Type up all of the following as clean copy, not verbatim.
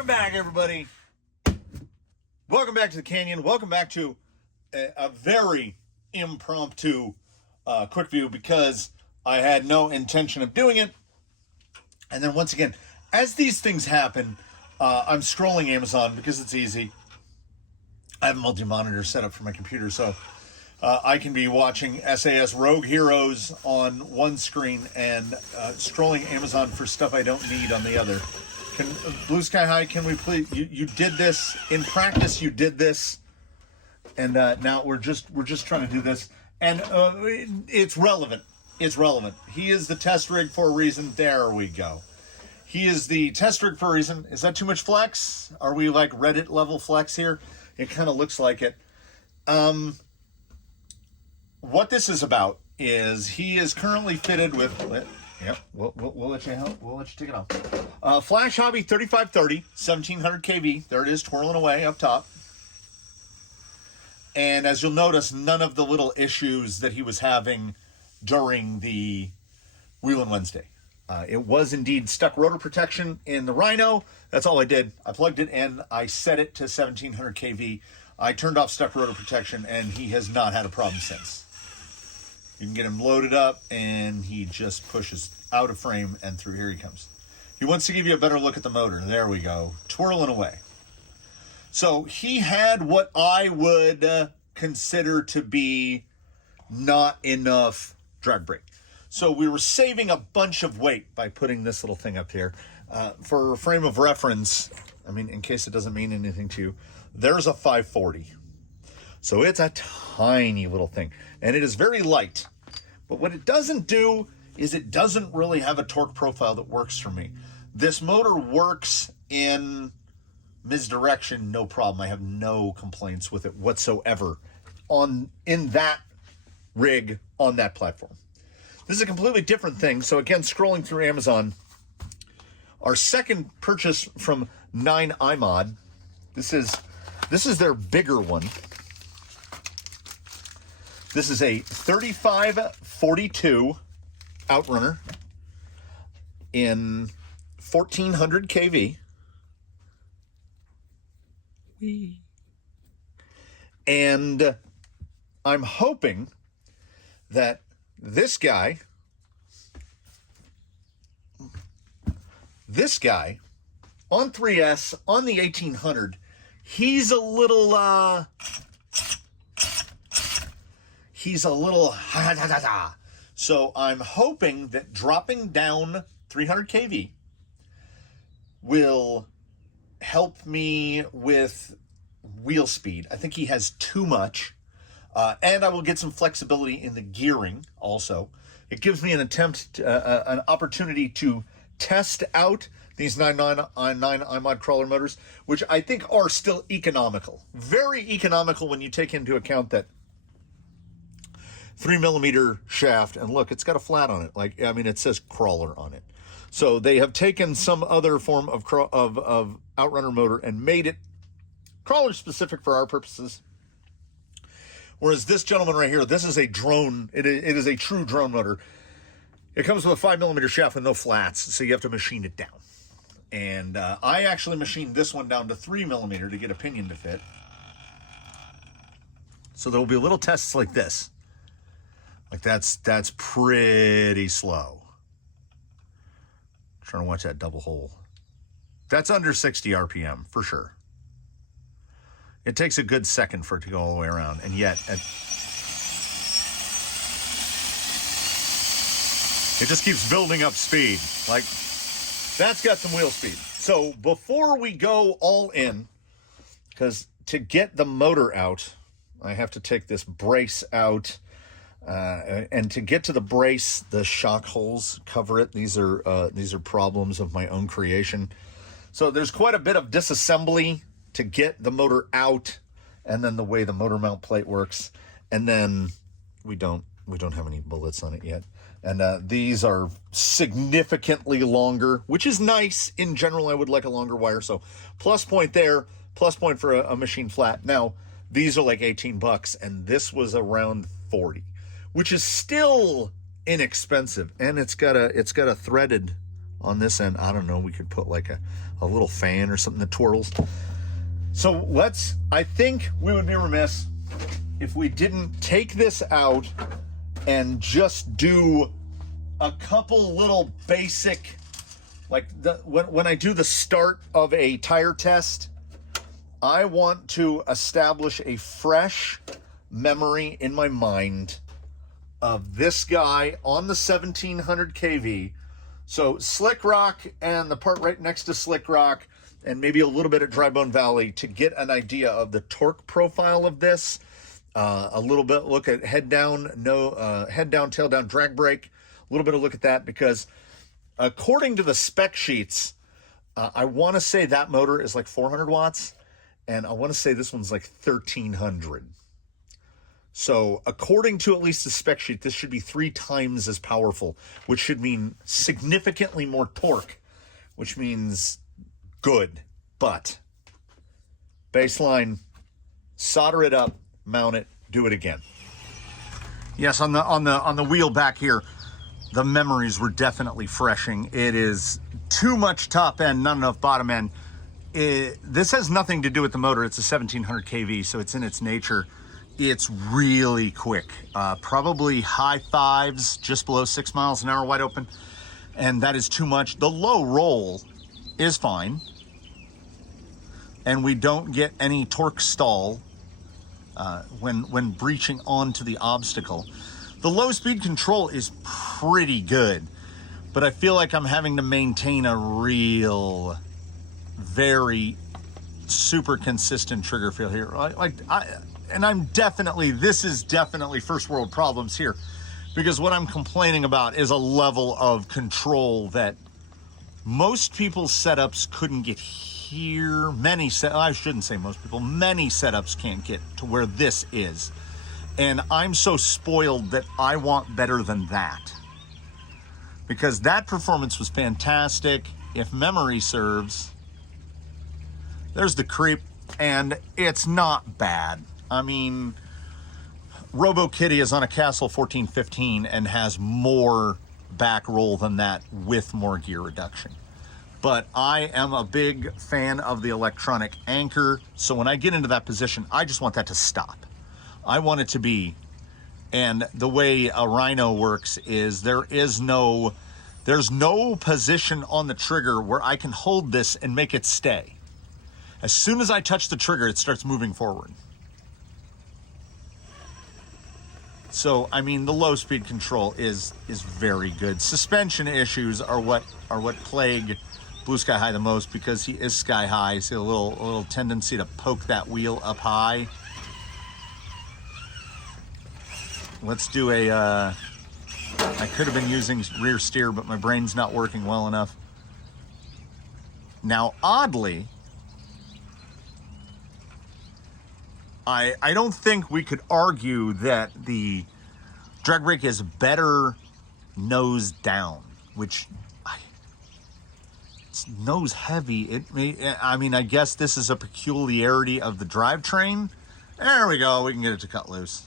Welcome back, everybody. Welcome back to the Canyon. Welcome back to a very impromptu quick view because I had no intention of doing it. And then once again, as these things happen, I'm scrolling Amazon because it's easy. I have a multi-monitor set up for my computer, so I can be watching SAS Rogue Heroes on one screen and scrolling Amazon for stuff I don't need on the other. Blue Sky High, can we please? You did this in practice. You did this, and now we're just trying to do this, and it's relevant. It's relevant. He is the test rig for a reason. There we go. He is the test rig for a reason. Is that too much flex? Are we like Reddit level flex here? It kind of looks like it. What this is about is he is currently fitted with. Yep, we'll let you help. We'll let you take it off. Flash Hobby 3530, 1700 kV. There it is, twirling away up top. And as you'll notice, none of the little issues that he was having during the Wheel and Wednesday. It was indeed stuck rotor protection in the Rhino. That's all I did. I plugged it in. I set it to 1700 kV. I turned off stuck rotor protection, and he has not had a problem since. You can get him loaded up, and he just pushes out of frame and through. Here he comes. He wants to give you a better look at the motor. There we go. Twirling away. So he had what I would consider to be not enough drag brake. So we were saving a bunch of weight by putting this little thing up here. For a frame of reference, I mean, in case it doesn't mean anything to you, there's a 540. So it's a tiny little thing, and it is very light. But what it doesn't do is it doesn't really have a torque profile that works for me. This motor works in misdirection, no problem. I have no complaints with it whatsoever in that rig on that platform. This is a completely different thing. So again, scrolling through Amazon, our second purchase from 9iMod. This is their bigger one. This is a 3542 Outrunner in 1400 kV. And I'm hoping that this guy on 3S on the 1800, he's a little so I'm hoping that dropping down 300 kV will help me with wheel speed. I think he has too much, and I will get some flexibility in the gearing also. It gives me an opportunity to test out these 9iMod crawler motors, which I think are still economical. Very economical when you take into account that 3mm shaft, and look, it's got a flat on it. Like, I mean, it says crawler on it. So they have taken some other form of Outrunner motor and made it crawler specific for our purposes. Whereas this gentleman right here, this is a drone. It is a true drone motor. It comes with a 5mm shaft with no flats, so you have to machine it down. And I actually machined this one down to 3mm to get a pinion to fit. So there will be little tests like this. Like that's pretty slow. Trying to watch that double hole. That's under 60 RPM for sure. It takes a good second for it to go all the way around, and yet it just keeps building up speed. Like, that's got some wheel speed. So before we go all in, because to get the motor out, I have to take this brace out. And to get to the brace, the shock holes cover it. These are problems of my own creation. So there's quite a bit of disassembly to get the motor out, and then the way the motor mount plate works. And then we don't have any bullets on it yet. And these are significantly longer, which is nice. In general, I would like a longer wire. So plus point there, plus point for a machine flat. Now, these are like $18, and this was around 40. Which is still inexpensive, and it's got a threaded on this end. I don't know, we could put like a little fan or something that twirls. So I think we would be remiss if we didn't take this out and just do a couple little basic, like when I do the start of a tire test, I want to establish a fresh memory in my mind of this guy on the 1700 kV. So Slick Rock and the part right next to Slick Rock, and maybe a little bit at Dry Bone Valley to get an idea of the torque profile of this. A little bit look at head down, tail down, drag brake. A little bit of look at that, because according to the spec sheets, I want to say that motor is like 400 watts, and I want to say this one's like 1300. So according to at least the spec sheet, this should be 3 times as powerful, which should mean significantly more torque, which means good. But baseline, solder it up, mount it, do it again. Yes, on the wheel back here, the memories were definitely freshing. It is too much top end, not enough bottom end. This has nothing to do with the motor. It's a 1700 kV, so it's in its nature. It's really quick, probably high 5s, just below 6 miles an hour wide open, and that is too much. The low roll is fine, and we don't get any torque stall when breaching onto the obstacle. The low speed control is pretty good, but I feel like I'm having to maintain a real, very super consistent trigger feel here. This is definitely first world problems here, because what I'm complaining about is a level of control that most people's setups couldn't get here. I shouldn't say most people, many setups can't get to where this is. And I'm so spoiled that I want better than that, because that performance was fantastic. If memory serves, there's the creep, and it's not bad. I mean, Robo Kitty is on a Castle 1415 and has more back roll than that with more gear reduction. But I am a big fan of the electronic anchor, so when I get into that position, I just want that to stop. I want it to be, and the way a Rhino works is there's no position on the trigger where I can hold this and make it stay. As soon as I touch the trigger, it starts moving forward. So, I mean, the low speed control is very good. Suspension issues are what plague Blue Sky High the most, because he is sky high. See a little tendency to poke that wheel up high. Let's do I could have been using rear steer, but my brain's not working well enough. Now, oddly, I don't think we could argue that the drag brake is better nose down, which it's nose heavy. I guess this is a peculiarity of the drivetrain. There we go, we can get it to cut loose.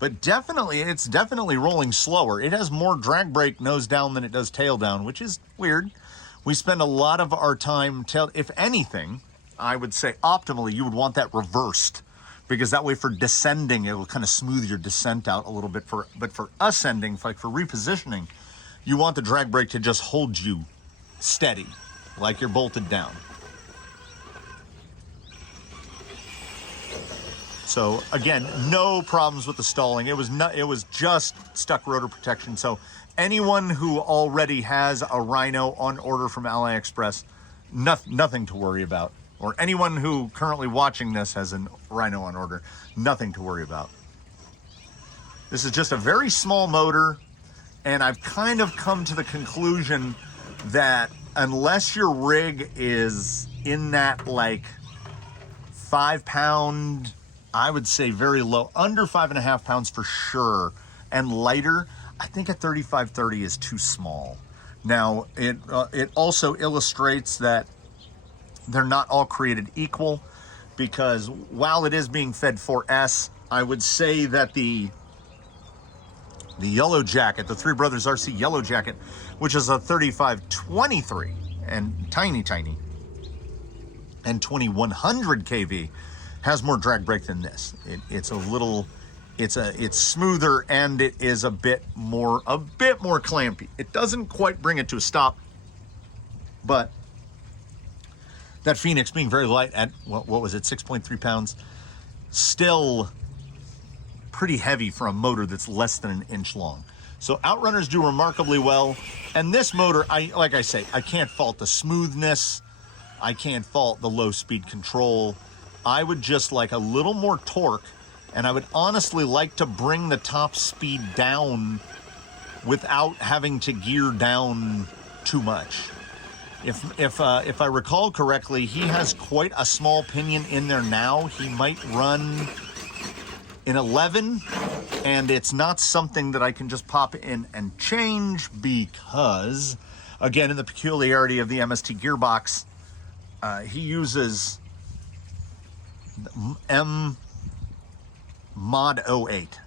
But it's definitely rolling slower. It has more drag brake nose down than it does tail down, which is weird. We spend a lot of our time if anything, I would say optimally, you would want that reversed, because that way for descending, it will kind of smooth your descent out a little bit. But for ascending, like for repositioning, you want the drag brake to just hold you steady, like you're bolted down. So again, no problems with the stalling. It was just stuck rotor protection. So anyone who already has a Rhino on order from AliExpress, nothing to worry about. Or anyone who currently watching this has a Rhino on order, nothing to worry about. This is just a very small motor, and I've kind of come to the conclusion that unless your rig is in that like 5 pound, I would say very low, under 5.5 pounds for sure, and lighter, I think a 3530 is too small. Now, it also illustrates that they're not all created equal, because while it is being fed 4S, I would say that the the Yellow Jacket, the Three Brothers RC Yellow Jacket, which is a 3523 and tiny, and 2100 kV, has more drag brake than this. It's smoother, and it is a bit more clampy. It doesn't quite bring it to a stop, but that Phoenix being very light at, what was it, 6.3 pounds, still pretty heavy for a motor that's less than an inch long. So Outrunners do remarkably well. And this motor, like I say, I can't fault the smoothness. I can't fault the low speed control. I would just like a little more torque, and I would honestly like to bring the top speed down without having to gear down too much. If I recall correctly, he has quite a small pinion in there now. He might run in 11, and it's not something that I can just pop in and change because, again, in the peculiarity of the MST gearbox, he uses M Mod 08.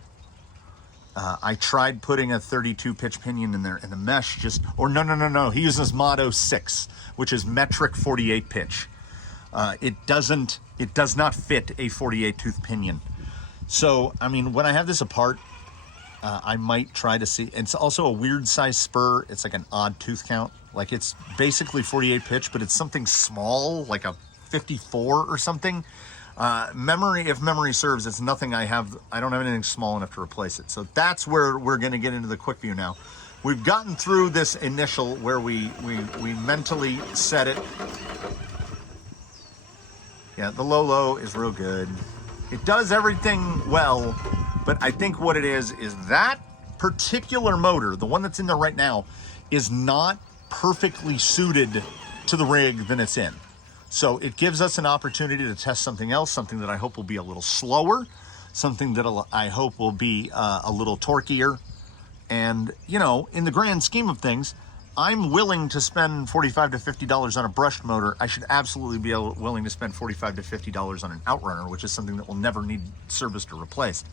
I tried putting a 32 pitch pinion in there, and the mesh no. He uses Mod 06, which is metric 48 pitch. It does not fit a 48 tooth pinion. So, I mean, when I have this apart, I might try to see. It's also a weird size spur. It's like an odd tooth count. Like, it's basically 48 pitch, but it's something small, like a 54 or something. If memory serves, it's nothing I don't have anything small enough to replace it. So that's where we're going to get into the quick view now. We've gotten through this initial where we mentally set it. Yeah, the low is real good. It does everything well, but I think what it is that particular motor, the one that's in there right now, is not perfectly suited to the rig that it's in. So it gives us an opportunity to test something else, something that I hope will be a little slower, something that I hope will be a little torqueier. And, you know, in the grand scheme of things, I'm willing to spend $45 to $50 on a brushed motor. I should absolutely be willing to spend $45 to $50 on an Outrunner, which is something that will never need serviced or replaced.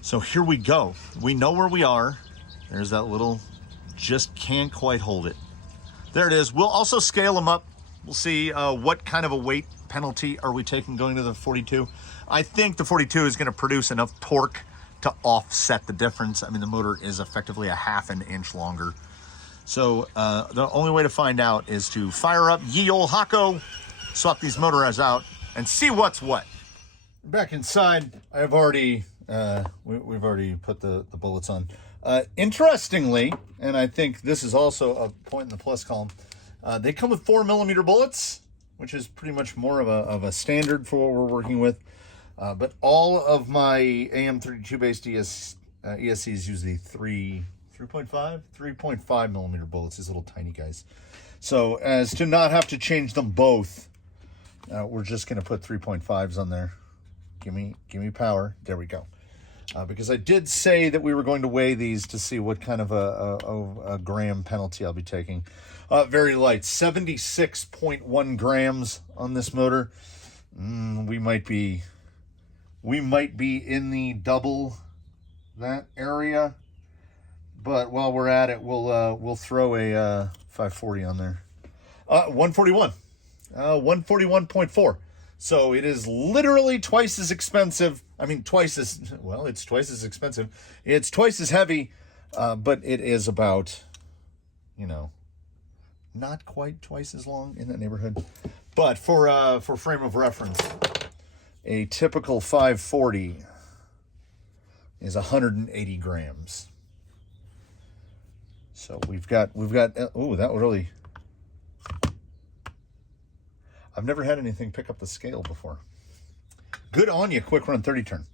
So here we go. We know where we are. There's that little, just can't quite hold it. There it is. We'll also scale them up. We'll see what kind of a weight penalty are we taking going to the 42. I think the 42 is going to produce enough torque to offset the difference. I mean, the motor is effectively a half an inch longer. So the only way to find out is to fire up ye ol' Hako, swap these motors out, and see what's what. Back inside, I've already we've already put the bullets on. Interestingly, and I think this is also a point in the plus column, they come with 4mm bullets, which is pretty much more of a standard for what we're working with. But all of my AM32 based ESCs use the 3.5mm bullets, these little tiny guys. So as to not have to change them both, we're just going to put 3.5s on there. Give me power. There we go. Because I did say that we were going to weigh these to see what kind of a gram penalty I'll be taking. Very light, 76.1 grams on this motor. We might be in the double that area. But while we're at it, we'll throw a 540 on there. 141. 141.4. So it is literally twice as expensive. I mean, it's twice as expensive. It's twice as heavy, but it is about, not quite twice as long, in that neighborhood. But for frame of reference, a typical 540 is 180 grams. So we've got, oh, that really, I've never had anything pick up the scale before. Good on you, Quick Run 30 turn.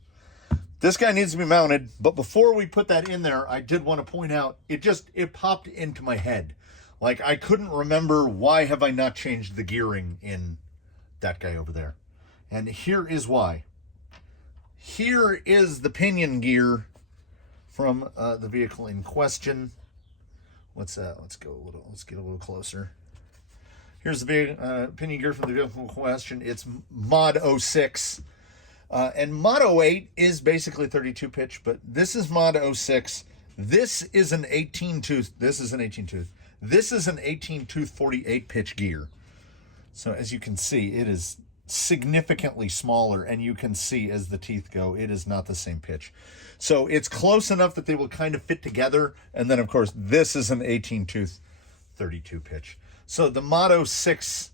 This guy needs to be mounted, but before we put that in there, I did want to point out, it popped into my head. Like, I couldn't remember, why have I not changed the gearing in that guy over there? And here is why. Here is the pinion gear from the vehicle in question. Let's get a little closer. Here's the pinion gear from the vehicle in question. It's Mod 06. And Mod 08 is basically 32 pitch, but this is Mod 06. This is an 18 tooth. This is an 18 tooth. This is an 18 tooth 48 pitch gear. So as you can see, it is significantly smaller, and you can see as the teeth go, it is not the same pitch. So it's close enough that they will kind of fit together. And then of course, this is an 18 tooth 32 pitch. So the Mod 06,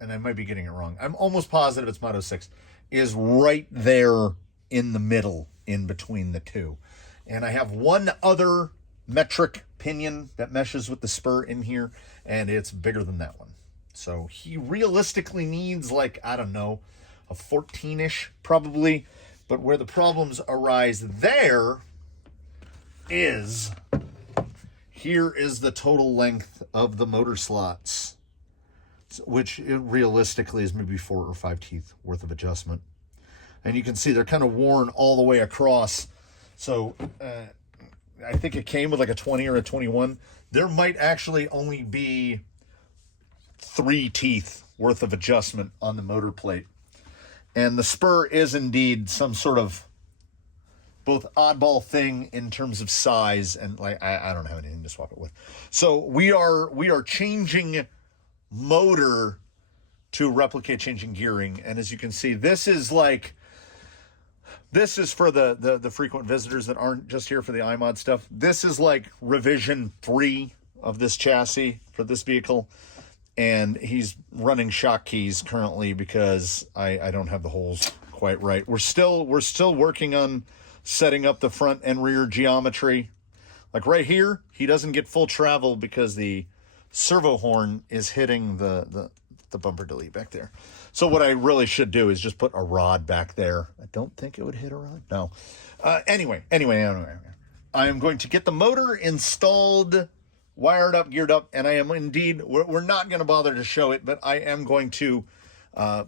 and I might be getting it wrong, I'm almost positive it's Mod 06, is right there in the middle in between the two. And I have one other metric pinion that meshes with the spur in here, and it's bigger than that one. So he realistically needs, like, I don't know, a 14-ish probably. But where the problems arise there is, here is the total length of the motor slots, which realistically is maybe 4 or 5 teeth worth of adjustment. And you can see they're kind of worn all the way across. So I think it came with like a 20 or a 21. There might actually only be 3 teeth worth of adjustment on the motor plate. And the spur is indeed some sort of both oddball thing in terms of size, and like I don't have anything to swap it with. So we are changing motor to replicate changing gearing. And as you can see, this is for the frequent visitors that aren't just here for the iMod stuff. This is like revision 3 of this chassis for this vehicle. And he's running shock keys currently because I don't have the holes quite right. We're still working on setting up the front and rear geometry. Like right here, he doesn't get full travel because the servo horn is hitting the bumper delete back there. So what I really should do is just put a rod back there. I don't think it would hit a rod. No. Anyway. I am going to get the motor installed, wired up, geared up, and I am indeed, we're not going to bother to show it, but I am going to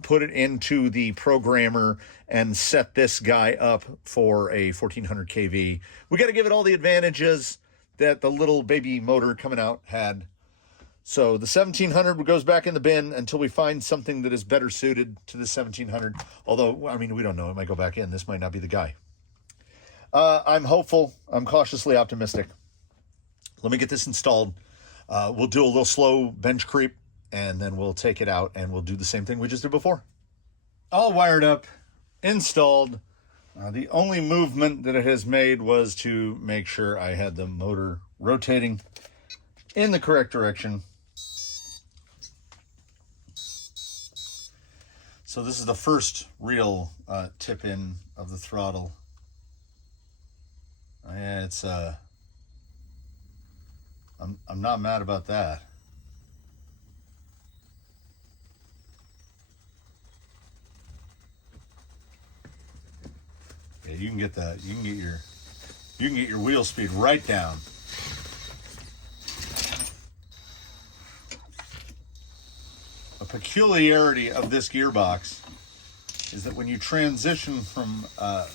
put it into the programmer and set this guy up for a 1400 kV. We got to give it all the advantages that the little baby motor coming out had. So the 1700 goes back in the bin until we find something that is better suited to the 1700. Although, I mean, we don't know. It might go back in. This might not be the guy. I'm hopeful. I'm cautiously optimistic. Let me get this installed. We'll do a little slow bench creep, and then we'll take it out, and we'll do the same thing we just did before. All wired up, installed. The only movement that it has made was to make sure I had the motor rotating in the correct direction. So this is the first real tip in of the throttle. Yeah, it's I'm not mad about that. Yeah, you can get that. You can get your wheel speed right down. A peculiarity of this gearbox is that when you transition from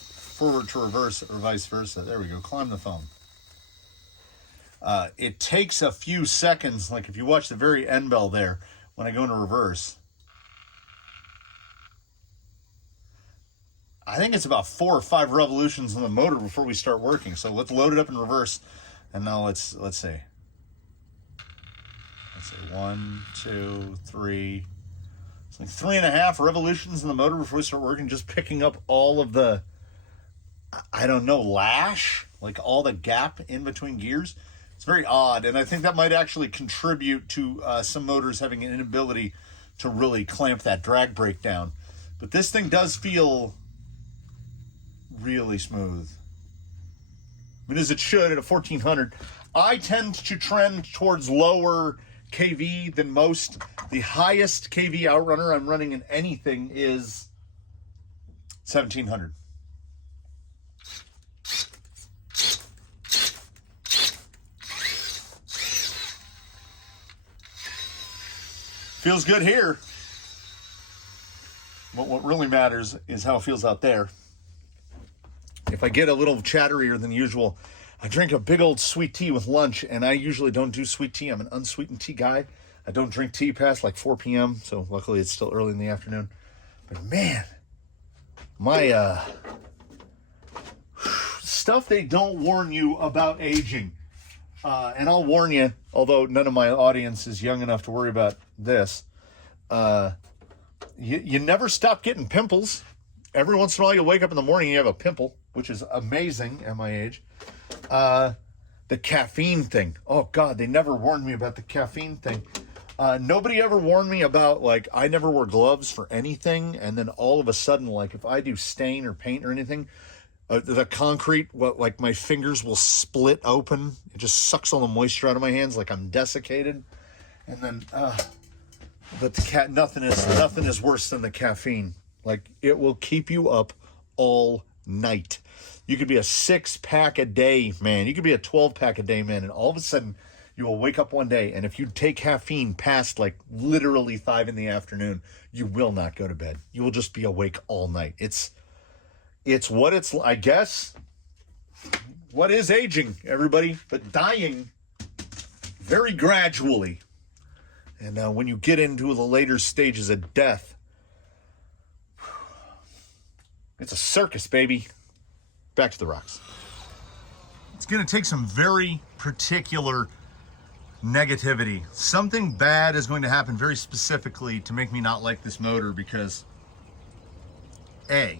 forward to reverse or vice versa, there we go, climb the phone. It takes a few seconds, like if you watch the very end bell there, when I go into reverse, I think it's about 4 or 5 revolutions on the motor before we start working. So let's load it up in reverse, and now let's see. Let's say 1, 2, 3. It's like 3.5 revolutions in the motor before we start working, just picking up all of the, I don't know, lash, like all the gap in between gears. It's very odd, and I think that might actually contribute to some motors having an inability to really clamp that drag brake down. But this thing does feel really smooth. I mean, as it should at a 1400. I tend to trend towards lower kV than most. The highest kV Outrunner I'm running in anything is 1700. Feels good here. But what really matters is how it feels out there. If I get a little chatterier than usual, I drink a big old sweet tea with lunch, and I usually don't do sweet tea. I'm an unsweetened tea guy. I don't drink tea past like 4 p.m., so luckily it's still early in the afternoon. But man, My stuff they don't warn you about aging. And I'll warn you, although none of my audience is young enough to worry about this. You never stop getting pimples. Every once in a while you'll wake up in the morning and you have a pimple, which is amazing at my age. The caffeine thing. Oh God, they never warned me about the caffeine thing. Nobody ever warned me about, like, I never wore gloves for anything. And then all of a sudden, like, if I do stain or paint or anything, the concrete, like my fingers will split open. It just sucks all the moisture out of my hands, like I'm desiccated. And then, but nothing is worse than the caffeine. Like, it will keep you up all night. You could be a 6-pack a day man. You could be a 12-pack a day man, and all of a sudden you will wake up one day, and if you take caffeine past like literally 5 in the afternoon, you will not go to bed. You will just be awake all night. It's what it's, I guess, what is aging, everybody, but dying very gradually. And when you get into the later stages of death, it's a circus, baby. Back to the rocks. It's going to take some very particular negativity. Something bad is going to happen very specifically to make me not like this motor, because I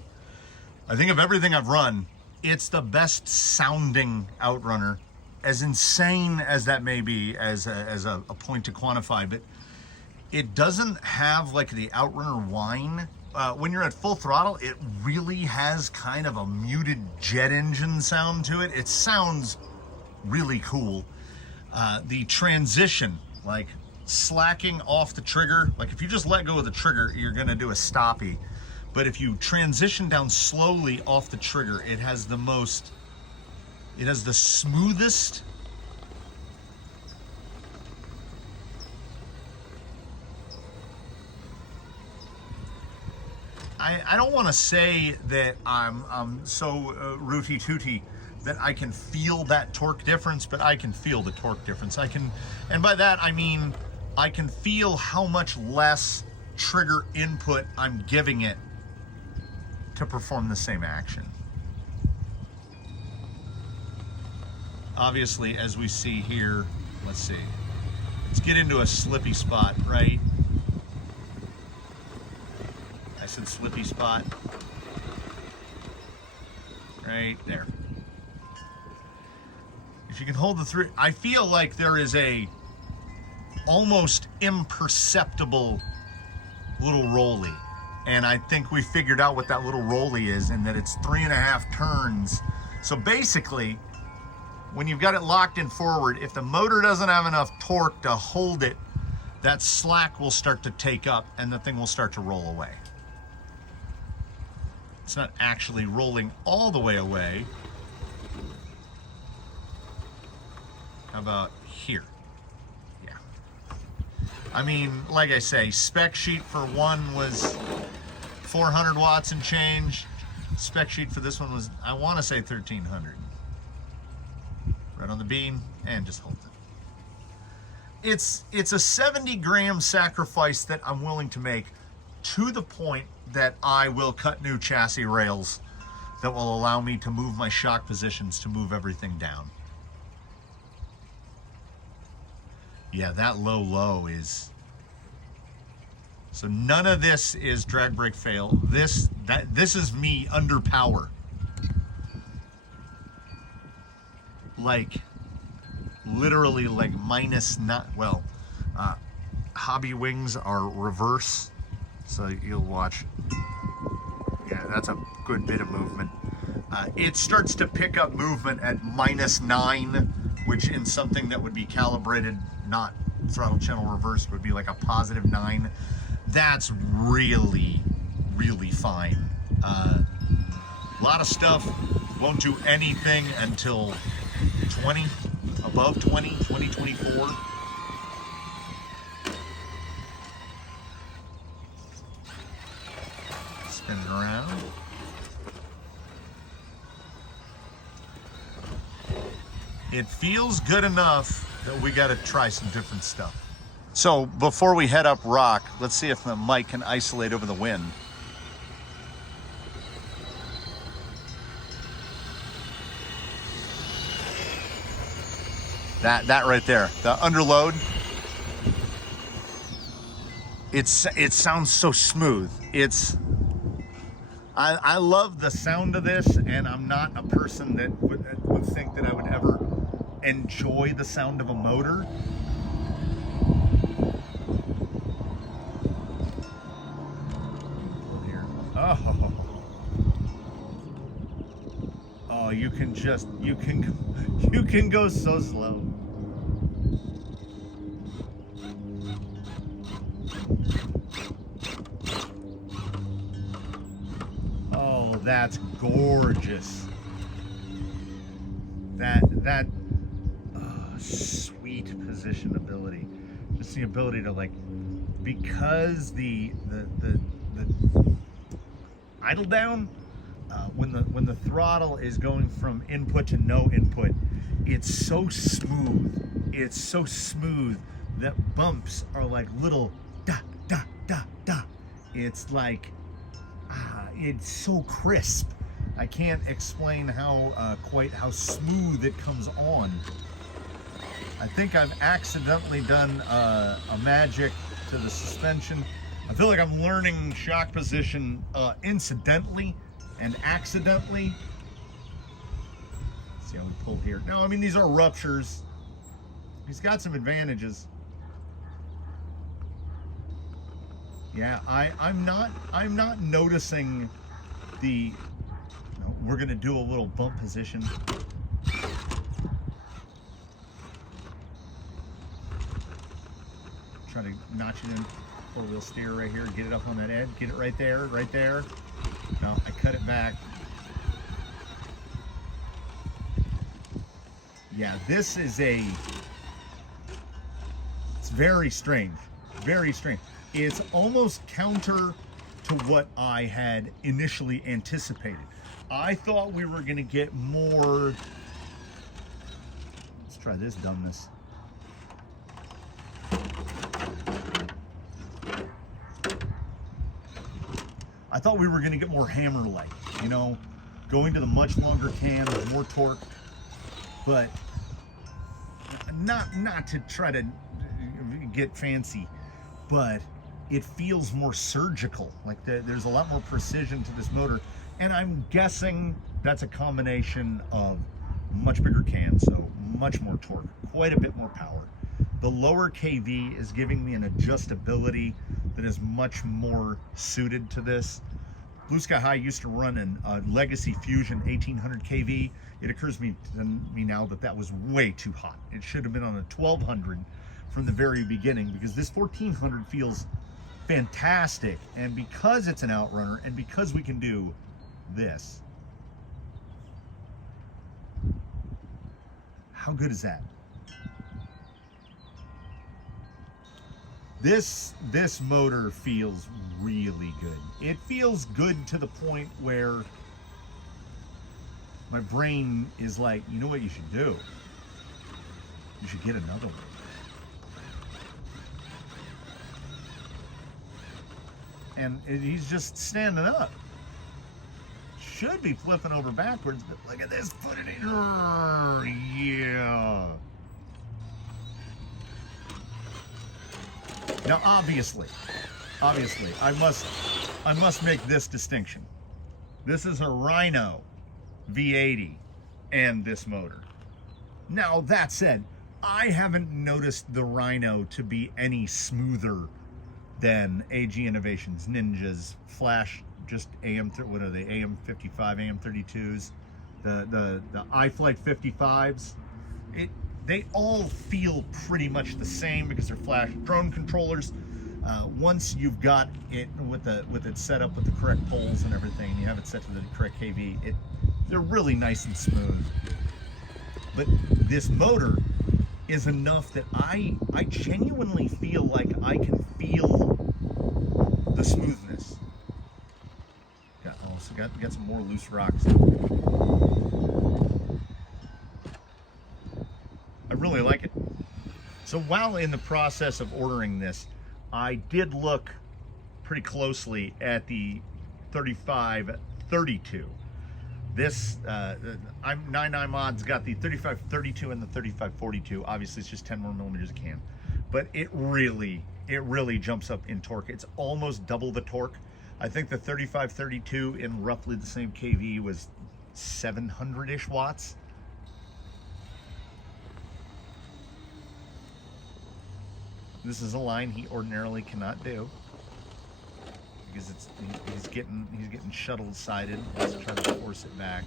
think of everything I've run, it's the best sounding Outrunner, as insane as that may be as a point to quantify, but it doesn't have like the Outrunner whine. When you're at full throttle, it really has kind of a muted jet engine sound to it. It sounds really cool. The transition, like slacking off the trigger, like if you just let go of the trigger, you're gonna do a stoppie. But if you transition down slowly off the trigger, it has the smoothest, I don't want to say that I'm so rooty tooty that I can feel that torque difference, but I can feel the torque difference. And by that I mean I can feel how much less trigger input I'm giving it to perform the same action. Obviously, as we see here, let's get into a slippy spot, right? I said slippy spot. Right there. If you can hold the three, I feel like there is a almost imperceptible little rolly. And I think we figured out what that little rolly is, and that it's 3.5 turns. So basically, when you've got it locked in forward, if the motor doesn't have enough torque to hold it, that slack will start to take up and the thing will start to roll away. It's not actually rolling all the way away. How about here? Yeah. I mean, like I say, spec sheet for one was 400 watts and change. Spec sheet for this one was, I want to say 1300. Right on the beam, and just hold it. It's a 70 gram sacrifice that I'm willing to make, to the point that I will cut new chassis rails that will allow me to move my shock positions to move everything down. Yeah, that low is, so none of this is drag brake fail. This is me under power. Like literally like minus not, well, hobby wings are reverse. So you'll watch, yeah, that's a good bit of movement. It starts to pick up movement at -9, which in something that would be calibrated, not throttle channel reverse, would be like a +9. That's really, really fine. A lot of stuff won't do anything until 20, above 20, 24. Spinning around. It feels good enough that we got to try some different stuff. So before we head up rock, let's see if the mic can isolate over the wind. That right there, the underload. It sounds so smooth. I love the sound of this, and I'm not a person that would think that I would ever enjoy the sound of a motor. Here. Oh, you can go so slow. Oh, that's gorgeous. That sweet positionability, just the ability to, like, because the idle down, when the throttle is going from input to no input, it's so smooth. It's so smooth that bumps are like little da da da da. It's like it's so crisp. I can't explain quite how smooth it comes on. I think I've accidentally done a magic to the suspension. I feel like I'm learning shock position incidentally and accidentally. Let's see how we pull here. No, I mean, these are ruptures. He's got some advantages. Yeah, I'm not noticing the. No, we're gonna do a little bump position. Try to notch it in. Four-wheel steer right here. Get it up on that edge. Get it right there. Right there. No, I cut it back. Yeah, this is it's very strange. Very strange. It's almost counter to what I had initially anticipated. I thought we were going to get more. Let's try this dumbness. I thought we were going to get more hammer-like, you know, going to the much longer cam, more torque, but not to try to get fancy, but it feels more surgical. Like there's a lot more precision to this motor, and I'm guessing that's a combination of much bigger cam, so much more torque, quite a bit more power. The lower KV is giving me an adjustability that is much more suited to this. Blue Sky High used to run a Legacy Fusion 1800 kV. It occurs to me now that was way too hot. It should have been on a 1200 from the very beginning, because this 1400 feels fantastic. And because it's an Outrunner, and because we can do this, how good is that? This motor feels really good. It feels good to the point where my brain is like, you know what you should do? You should get another one. And he's just standing up. Should be flipping over backwards, but look at this. Put it in. Yeah. Now, obviously, I must make this distinction. This is a Rhino V80 and this motor. Now, that said, I haven't noticed the Rhino to be any smoother than AG Innovations, Ninjas, Flash, just what are they, AM55, AM32s, the iFlight 55s. They all feel pretty much the same because they're Flash drone controllers. Once you've got it with it set up with the correct poles and everything, and you have it set to the correct KV, they're really nice and smooth. But this motor is enough that I genuinely feel like I can feel the smoothness. Got some more loose rocks. I really like it. So while in the process of ordering this, I did look pretty closely at the 3532. This I'm 99 Mod's got the 3532 and the 3542. Obviously, it's just 10 more millimeters of cam, but it really jumps up in torque. It's almost double the torque. I think the 3532 in roughly the same kV was 700-ish watts. This is a line he ordinarily cannot do because he's getting shuttle sided. Let's try to force it back.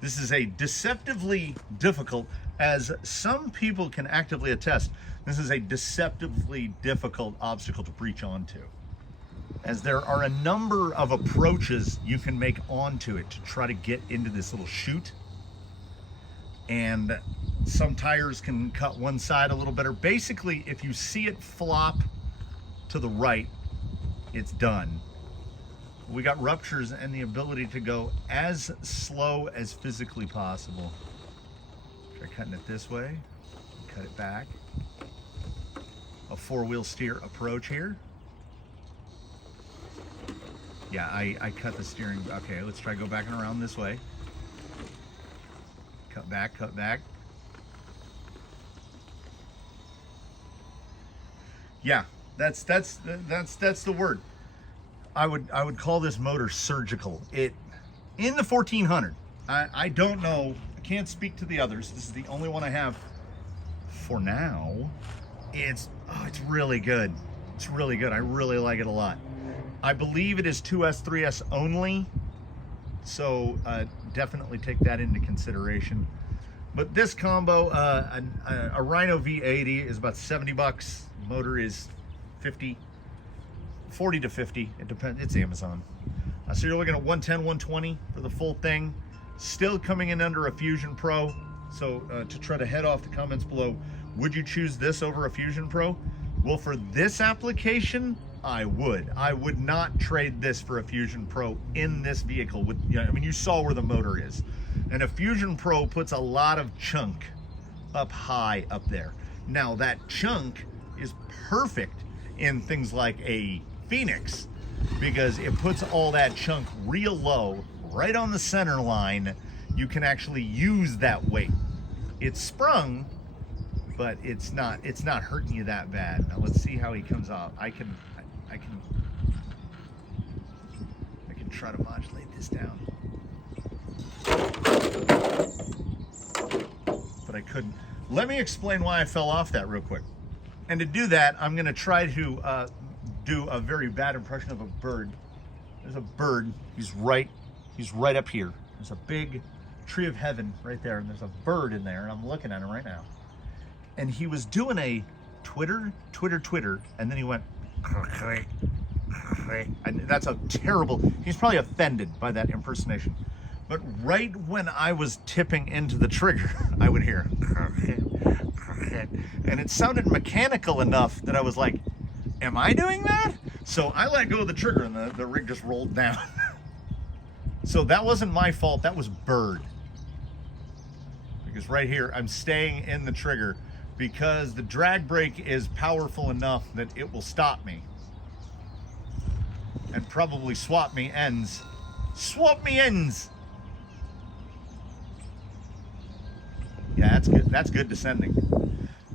This is a deceptively difficult, as some people can actively attest, this is a deceptively difficult obstacle to breach onto, as there are a number of approaches you can make onto it to try to get into this little chute. And some tires can cut one side a little better. Basically, if you see it flop to the right, it's done. We got ruptures and the ability to go as slow as physically possible. Try cutting it this way, cut it back. A four-wheel steer approach here. Yeah, I cut the steering. Okay, let's try go back and around this way. Cut back, cut back. Yeah, that's the word. I would call this motor surgical. It in the 1400. I don't know. I can't speak to the others. This is the only one I have for now. It's really good. It's really good. I really like it a lot. I believe it is 2S, 3S only. So definitely take that into consideration. But this combo, a Rhino V80 is about 70 bucks. Motor is 40 to 50. It depends. It's Amazon. So you're looking at 110, 120 for the full thing. Still coming in under a Fusion Pro. So to try to head off the comments below, would you choose this over a Fusion Pro? Well, for this application, I would. I would not trade this for a Fusion Pro in this vehicle. I mean, you saw where the motor is. And a Fusion Pro puts a lot of chunk up high up there. Now, that chunk is perfect in things like a Phoenix because it puts all that chunk real low, right on the center line. You can actually use that weight. It's sprung, but it's not hurting you that bad. Now, let's see how he comes off. I can try to modulate this down, but I couldn't. Let me explain why I fell off that real quick. And to do that, I'm going to try to do a very bad impression of a bird. There's a bird. He's right up here. There's a big tree of heaven right there, and there's a bird in there, and I'm looking at him right now. And he was doing a Twitter, and then he went. And that's a terrible, he's probably offended by that impersonation. But right when I was tipping into the trigger, I would hear, and it sounded mechanical enough that I was like, am I doing that? So I let go of the trigger and the rig just rolled down. So that wasn't my fault, that was bird. Because right here, I'm staying in the trigger because the drag brake is powerful enough that it will stop me. And probably swap me ends. Swap me ends! Yeah, that's good. That's good descending.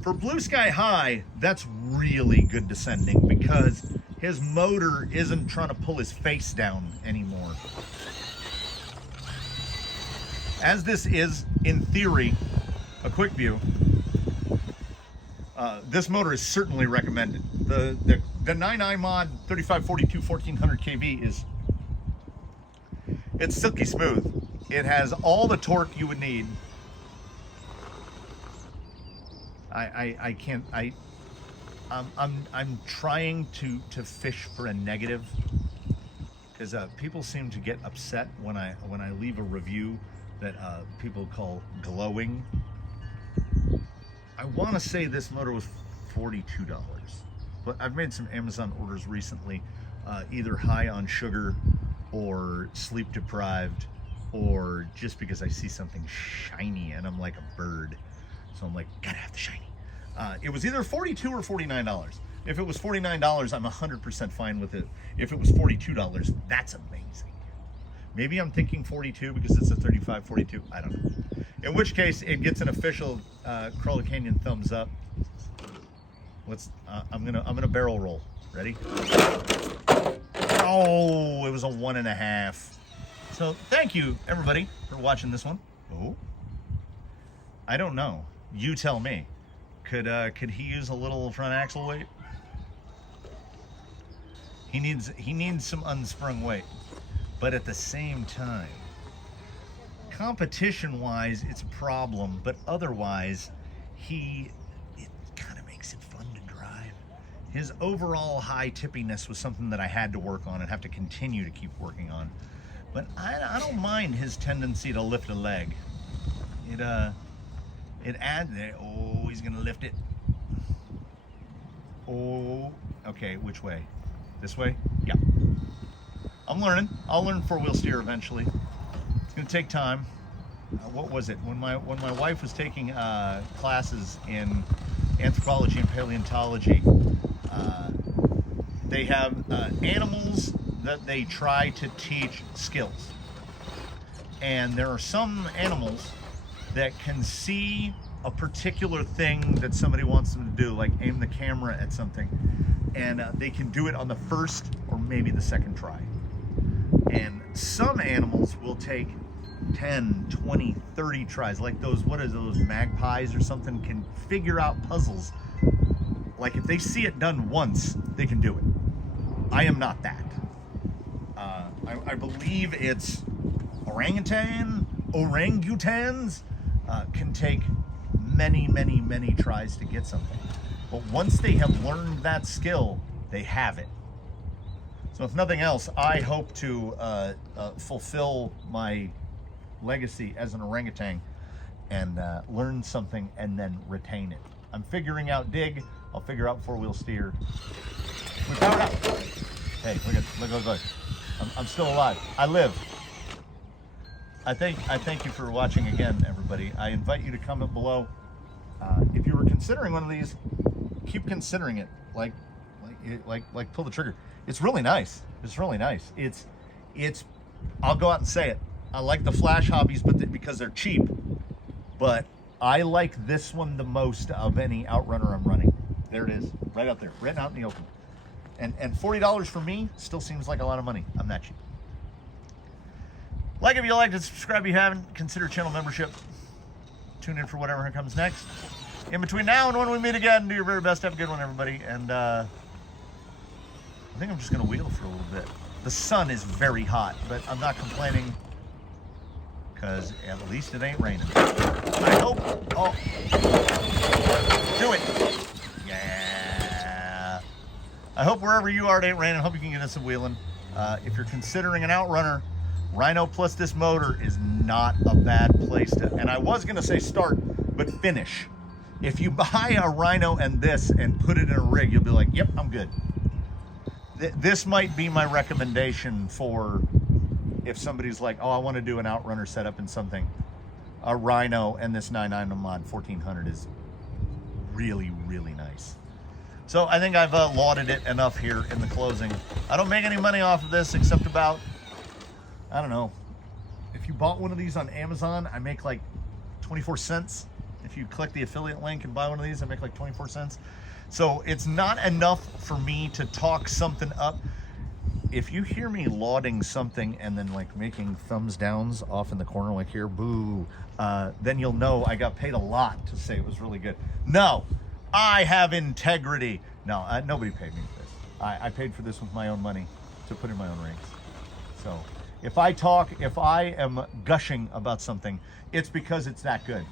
For Blue Sky High, that's really good descending because his motor isn't trying to pull his face down anymore. As this is, in theory, a quick view, this motor is certainly recommended. The 99 Mod 3542 1400 kV it's silky smooth. It has all the torque you would need. I'm trying to fish for a negative because people seem to get upset when I leave a review that people call glowing. I want to say this motor was $42, but I've made some Amazon orders recently, either high on sugar or sleep deprived, or just because I see something shiny and I'm like a bird, so I'm like, gotta have the shiny. It was either $42 or $49. If it was $49, I'm 100% fine with it. If it was $42, that's amazing. Maybe I'm thinking 42 because it's a 35-42. I don't know. In which case, it gets an official Crawler Canyon thumbs up. I'm gonna barrel roll. Ready? Oh, it was a 1.5. So thank you everybody for watching this one. Oh, I don't know. You tell me. Could he use a little front axle weight? He needs some unsprung weight. But at the same time, competition-wise, it's a problem. But otherwise, it kind of makes it fun to drive. His overall high tippiness was something that I had to work on and have to continue to keep working on. But I don't mind his tendency to lift a leg. It adds there. Oh, he's gonna lift it. Oh, okay. Which way? This way? Yeah. I'm learning. I'll learn four-wheel steer eventually. It's gonna take time. What was it? When my wife was taking classes in anthropology and paleontology, they have animals that they try to teach skills. And there are some animals that can see a particular thing that somebody wants them to do, like aim the camera at something, and they can do it on the first or maybe the second try. And some animals will take 10, 20, 30 tries, like those, what are those, magpies or something, can figure out puzzles. Like if they see it done once, they can do it. I am not that. I believe it's orangutans can take many tries to get something. But once they have learned that skill, they have it. So if nothing else, I hope to fulfill my legacy as an orangutan and learn something and then retain it. I'm figuring out dig. I'll figure out four-wheel steer. We found out. Hey, look. I'm still alive. I live. I thank you for watching again, everybody. I invite you to comment below. If you were considering one of these, keep considering it. Like pull the trigger. It's really nice. It's really nice. It's. I'll go out and say it. I like the flash hobbies, because they're cheap. But I like this one the most of any Outrunner I'm running. There it is, right out there, right out in the open. And $40 for me still seems like a lot of money. I'm that cheap. Like if you liked it, subscribe if you haven't. Consider channel membership. Tune in for whatever comes next. In between now and when we meet again, do your very best. Have a good one, everybody. And I think I'm just going to wheel for a little bit. The sun is very hot, but I'm not complaining because at least it ain't raining. I hope. Oh, do it. Yeah. I hope wherever you are, it ain't raining. I hope you can get us some wheeling. If you're considering an Outrunner, Rhino plus this motor is not a bad place to, and I was going to say start, but finish. If you buy a Rhino and this and put it in a rig, you'll be like, yep, I'm good. This might be my recommendation for if somebody's like, oh, I want to do an Outrunner setup and something. A Rhino and this 9.9 mod 1400 is really nice. So I think I've lauded it enough here in the closing. I don't make any money off of this except about, I don't know, if you bought one of these on Amazon, I make like 24 cents. If you click the affiliate link and buy one of these, I make like 24 cents. So it's not enough for me to talk something up. If you hear me lauding something and then like making thumbs downs off in the corner like here, boo, then you'll know I got paid a lot to say it was really good. No, I have integrity. No, nobody paid me for this. I paid for this with my own money to put in my own rings. So if I am gushing about something, it's because it's that good.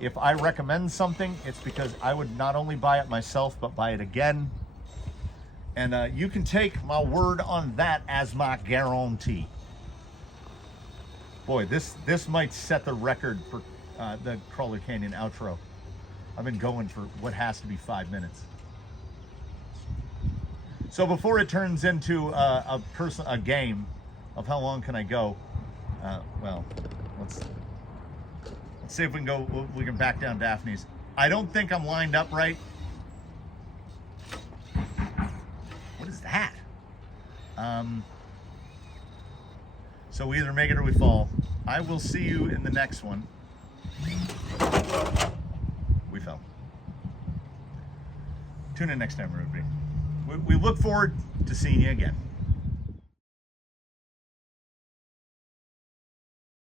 If I recommend something, it's because I would not only buy it myself, but buy it again. And you can take my word on that as my guarantee. Boy, this might set the record for the Crawler Canyon outro. I've been going for what has to be 5 minutes. So before it turns into a game of how long can I go, well, let's see if we can back down Daphne's. I don't think I'm lined up right. What is that? So we either make it or we fall. I will see you in the next one. We fell. Tune in next time, everybody. We look forward to seeing you again.